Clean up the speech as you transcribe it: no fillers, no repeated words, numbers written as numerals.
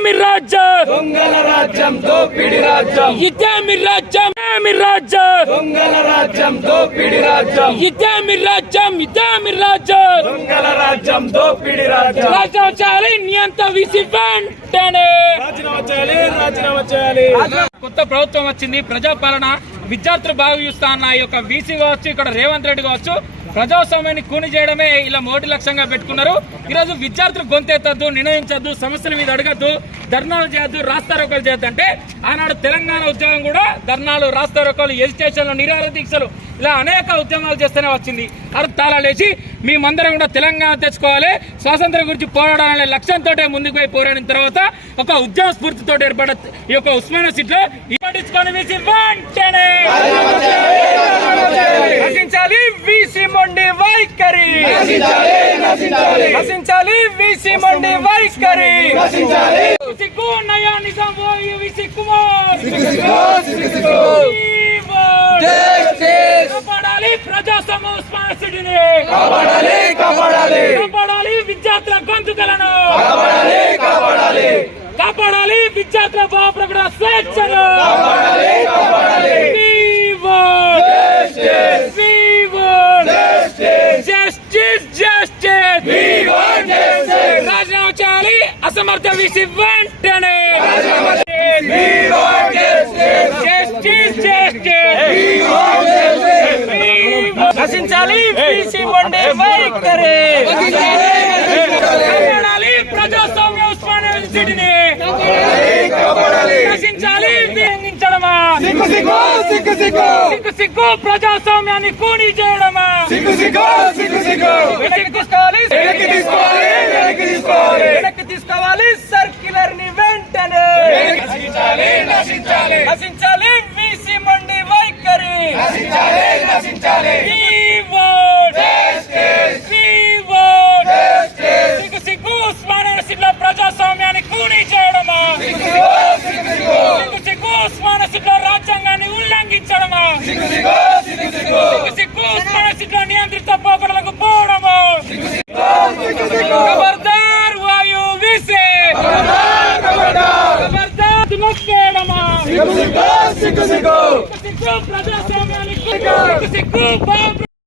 ఇదేమి రాజ్యం దొంగల రాజ్యం దోపిడి రాజ్యం ఇదేమి రాజ్యం ఏమి రాజ్యం దొంగల రాజ్యం దోపిడి రాజ్యం ఇదేమి రాజ్యం ఇదేమి రాజ్యం దొంగల రాజ్యం దోపిడి రాజ్యం రాజ్యం చేయాలి నియంత విసి వెంటనే రాజీనామా చేయాలి రాజీనామా చేయాలి. కొత్త ప్రభుత్వం వచ్చింది, ప్రజాపాలన, విద్యార్థులు బాగా చూస్తా అన్న ఈ యొక్క వీసీ కావచ్చు, ఇక్కడ రేవంత్ రెడ్డి కావచ్చు, ప్రజాస్వామ్యాన్ని కూని చేయడమే ఇలా మొదటి లక్ష్యంగా పెట్టుకున్నారు. ఈరోజు విద్యార్థులు గొంతెత్తద్దు, నిర్ణయించద్దు, సమస్యల మీద అడగద్దు, ధర్నాలు చేయొద్దు, రాస్తారోకలు చేయొద్దు అంటే ఆనాడు తెలంగాణ ఉద్యమం కూడా ధర్నాలు, రాస్తారోకలు, ఎజిటేషన్లు, నిరాహార దీక్షలు ఇలా అనేక ఉద్యమాలు చేస్తూనే వచ్చింది. అర్థాల లేచి మేమందరం కూడా తెలంగాణ తెచ్చుకోవాలి, స్వాతంత్రం గురించి పోరాడాలనే లక్ష్యంతో ముందుకు పోయి పోరాడిన తర్వాత ఒక ఉద్యమ స్ఫూర్తితో ఏర్పడ ఈ యొక్క ఉస్మానియా సీట్లో పట్టించుకొని వీసీ వెంటనే నశించాలి వీసీ మొండి వైఖరి, నశించాలి వీసీ మొండి వైఖరి, సిగ్గు నయా నిజాం వీసీ కుమార్, కాపాడాలి ప్రజాస్వామ్య ఉస్మానియా సిటీని, కాపాడాలి విద్యార్థుల గొంతుకలను, కాపాడాలి విద్యార్థుల భావప్రకటన స్వేచ్ఛను, రాజీనామా చేయాలి అసమర్థ వీసీ వెంటనే, నశించాలి వీసీ మొండి వైఖరి, కాపాడాలి ప్రజాస్వామ్య ఉస్మానియా సిటీని, నశించాలి వేయించడమా, సిగ్గు ప్రజాస్వామ్యాన్ని కూని చేయడమా, వెనక్కి తీసుకోవాలి సర్క్యులర్ ని వెంటనే, నశించాలి వీసీ మొండి వైఖరి, సిగ్గు ఉస్మానియా సిటీలో ప్రజాస్వామ్యాన్ని కూని చేయడమా, సిగ్గు ఉస్మానియా సిటీలో రాజ్యాంగాన్ని ఉల్లంఘించడమా, సిగ్గు ఉస్మానియా సిటీలో నియంత్రిత పోకడలకు పోవడమా, ఖబర్దార్ వాయు వీసీ, ఖబర్దార్ నొక్కేయడమా, సిగ్గు ప్రజాస్వామ్యాన్ని సిగ్గు